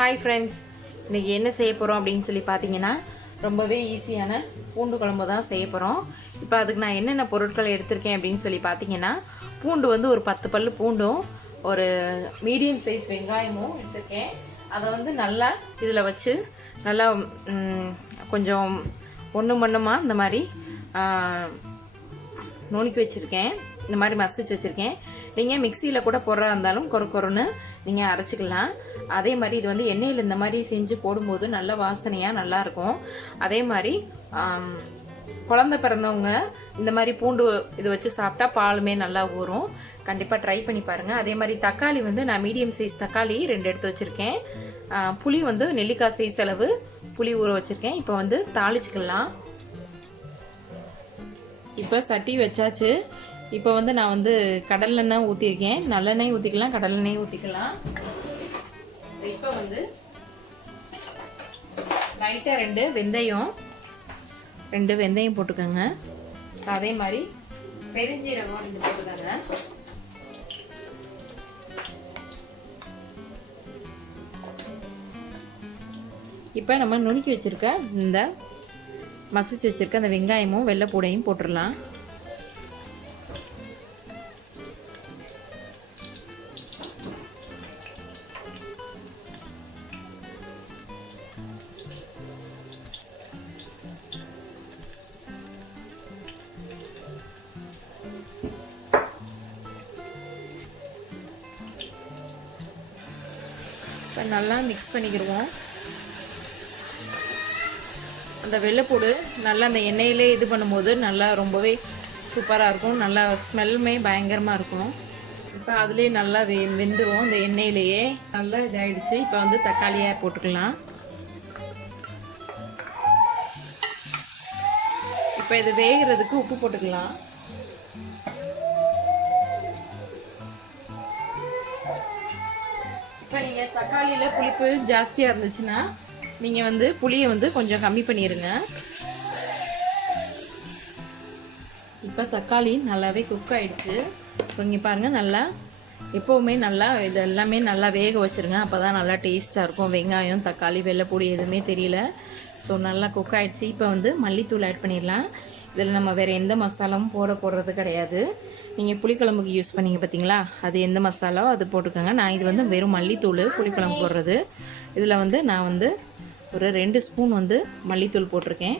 Hi friends, இன்றைக்கி என்ன செய்ய போகிறோம் அப்படின்னு சொல்லி பார்த்தீங்கன்னா ரொம்பவே ஈஸியான பூண்டு குழம்பு தான் செய்ய போகிறோம். இப்போ அதுக்கு நான் என்னென்ன பொருட்களை எடுத்திருக்கேன் அப்படின்னு சொல்லி பார்த்தீங்கன்னா, பூண்டு வந்து ஒரு 10 பல்லு பூண்டும் ஒரு மீடியம் சைஸ் வெங்காயமும் எடுத்திருக்கேன். அதை வந்து நல்லா இதில் வச்சு நல்லா கொஞ்சம் ஒன்றுமாக இந்த மாதிரி நுணுக்கி வச்சுருக்கேன். இந்த மாதிரி மசிச்சு வச்சுருக்கேன். நீங்கள் மிக்சியில் கூட போடுறதா இருந்தாலும் கொரன்னு நீங்கள் அரைச்சிக்கலாம். அதே மாதிரி இது வந்து எண்ணெயில் இந்த மாதிரி செஞ்சு போடும்போது நல்ல வாசனையாக நல்லாயிருக்கும். அதே மாதிரி குழந்தை பிறந்தவங்க இந்த மாதிரி பூண்டு இது வச்சு சாப்பிட்டா பாலுமே நல்லா ஊறும். கண்டிப்பாக ட்ரை பண்ணி பாருங்கள். அதே மாதிரி தக்காளி வந்து நான் மீடியம் சைஸ் தக்காளி 2 எடுத்து வச்சுருக்கேன். புளி வந்து நெல்லிக்காய் சைஸ் அளவு புளி ஊற வச்சுருக்கேன். இப்போ வந்து தாளிச்சுக்கலாம். இப்போ சட்டி வச்சாச்சு. இப்போ வந்து நான் வந்து கடலெண்ணெய் ஊற்றிருக்கேன். நல்லெண்ணெய் ஊற்றிக்கலாம், கடலெண்ணெய் ஊற்றிக்கலாம். இப்போ வந்து லைட்டாக 2 வெந்தயம் போட்டுக்கோங்க. அதே மாதிரி பெருஞ்சீரகம் 2 போட்டுக்கோங்க. இப்போ நம்ம நுணுக்கி வச்சுருக்க இந்த மசிச்சு வச்சுருக்க அந்த வெங்காயமும் வெள்ளைப்பூடையும் போட்டுடலாம். இப்போ நல்லா மிக்ஸ் பண்ணிக்கிடுவோம். அந்த வெள்ளைப்பூடு நல்லா அந்த எண்ணெயிலே இது பண்ணும்போது நல்லா ரொம்பவே சூப்பராக இருக்கும். நல்லா ஸ்மெல்லுமே பயங்கரமாக இருக்கும். இப்போ அதுலேயே நல்லா வெந்துடும். இந்த எண்ணெயிலேயே நல்லா இதாகிடுச்சு. இப்போ வந்து தக்காளியாக போட்டுக்கலாம். இப்போ இது வேகிறதுக்கு உப்பு போட்டுக்கலாம். இப்போ நீங்கள் தக்காளியில் புளிப்பு ஜாஸ்தியாக இருந்துச்சுன்னா நீங்கள் வந்து புளியை வந்து கொஞ்சம் கம்மி பண்ணிடுங்க. இப்போ தக்காளி நல்லாவே குக் ஆகிடுச்சு. ஸோ இங்கே பாருங்கள், நல்லா எப்போவுமே நல்லா இது எல்லாமே நல்லா வேக வச்சுருங்க. அப்போ தான் நல்லா டேஸ்ட்டாக இருக்கும். வெங்காயம், தக்காளி, வெள்ளைப்பூடி எதுவுமே தெரியல. ஸோ நல்லா குக் ஆகிடுச்சு. இப்போ வந்து மல்லித்தூள் ஆட் பண்ணிடலாம். இதில் நம்ம வேறு எந்த மசாலாவும் போடுறது கிடையாது. நீங்கள் புளிக்குழம்புக்கு யூஸ் பண்ணிங்க பார்த்தீங்களா, அது எந்த மசாலாவோ அது போட்டுக்கோங்க. நான் இது வந்து வெறும் மல்லித்தூள் புளிக்குழம்பு போடுறது. இதில் வந்து நான் வந்து ஒரு 2 ஸ்பூன் வந்து மல்லித்தூள் போட்டிருக்கேன்.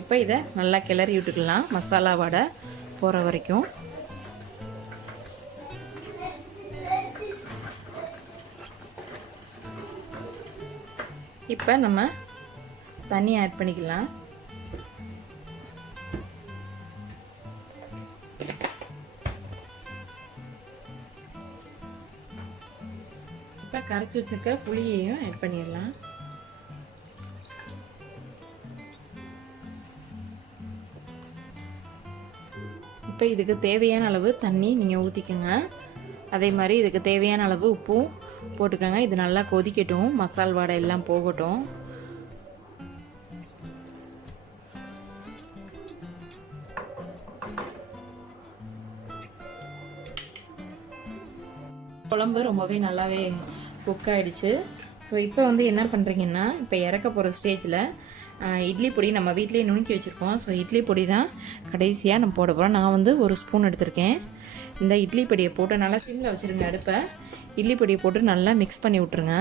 இப்போ இதை நல்லா கிளறி விட்டுக்கலாம் மசாலா வடை போகிற வரைக்கும். இப்போ நம்ம தண்ணி ஆட் பண்ணிக்கலாம். இப்போ கரைச்சி வச்சிருக்க புளியையும் ஆட் பண்ணிடலாம். இப்போ இதுக்கு தேவையான அளவு தண்ணி நீங்கள் ஊற்றிக்கோங்க. அதே மாதிரி இதுக்கு தேவையான அளவு உப்பும் போட்டுக்கோங்க. இது நல்லா கொதிக்கட்டும், மசால் வாடை எல்லாம் போகட்டும். குழம்பு ரொம்பவே நல்லாவே குக் ஆகிடுச்சு. ஸோ இப்போ வந்து என்ன பண்ணுறீங்கன்னா, இப்போ இறக்க போகிற ஸ்டேஜில் இட்லி பொடி நம்ம வீட்டிலேயே நுணுக்கி வச்சுருக்கோம். ஸோ இட்லி பொடி தான் கடைசியாக நம்ம போட போகிறோம். நான் வந்து 1 ஸ்பூன் எடுத்திருக்கேன். இந்த இட்லி பொடியை போட்டு நல்லா சிம்மில் வச்சுருங்க அடுப்பை. இட்லி பொடியை போட்டு நல்லா மிக்ஸ் பண்ணி விட்ருங்க.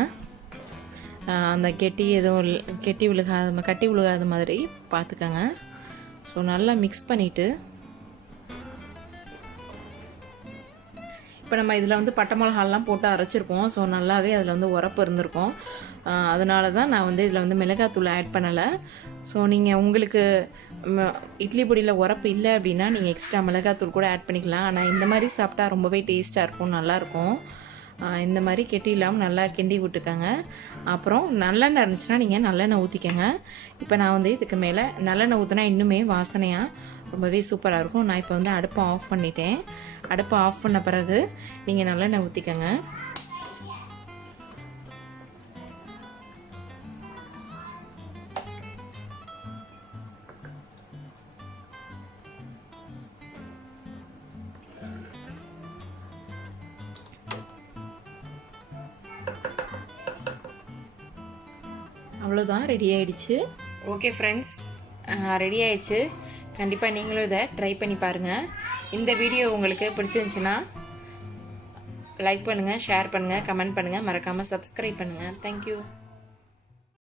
அந்த கட்டி விழுகாத மாதிரி பார்த்துக்கோங்க. ஸோ நல்லா மிக்ஸ் பண்ணிவிட்டு இப்போ நம்ம இதில் வந்து பட்டை மிளகாலாம் போட்டு அரைச்சிருப்போம். ஸோ நல்லாவே அதில் வந்து உரப்பு இருந்திருக்கும். அதனால தான் நான் வந்து இதில் வந்து மிளகாத்தூள் ஆட் பண்ணலை. ஸோ நீங்கள் உங்களுக்கு இட்லி பொடியில் உரப்பு இல்லை அப்படின்னா நீங்கள் எக்ஸ்ட்ரா மிளகாத்தூள் கூட ஆட் பண்ணிக்கலாம். ஆனால் இந்த மாதிரி சாப்பிட்டா ரொம்பவே டேஸ்ட்டாக இருக்கும், நல்லாயிருக்கும். இந்த மாதிரி கெட்டி இல்லாமல் நல்லா கிண்டி விட்டுக்கோங்க. அப்புறம் நல்லெண்ணெய் இருந்துச்சுன்னா நீங்கள் நல்லெண்ணெய் ஊற்றிக்கோங்க. இப்போ நான் வந்து இதுக்கு மேலே நல்லெண்ணெய் ஊற்றினா இன்னுமே வாசனையாக ரொம்பவே சூப்பராக இருக்கும். நான் இப்போ வந்து அடுப்பை ஆஃப் பண்ணிட்டேன். அடுப்பை ஆஃப் பண்ண பிறகு நீங்கள் நல்லெண்ணெய் ஊற்றிக்கோங்க. அவ்வளோதான், ரெடி ஆயிடுச்சு. ஓகே ஃப்ரெண்ட்ஸ், ரெடி ஆயிடுச்சு. கண்டிப்பாக நீங்களும் இதை ட்ரை பண்ணி பாருங்கள். இந்த வீடியோ உங்களுக்கு பிடிச்சிருந்துச்சுன்னா லைக் பண்ணுங்கள், ஷேர் பண்ணுங்கள், கமெண்ட் பண்ணுங்கள், மறக்காமல் சப்ஸ்கிரைப் பண்ணுங்கள். தேங்க்யூ.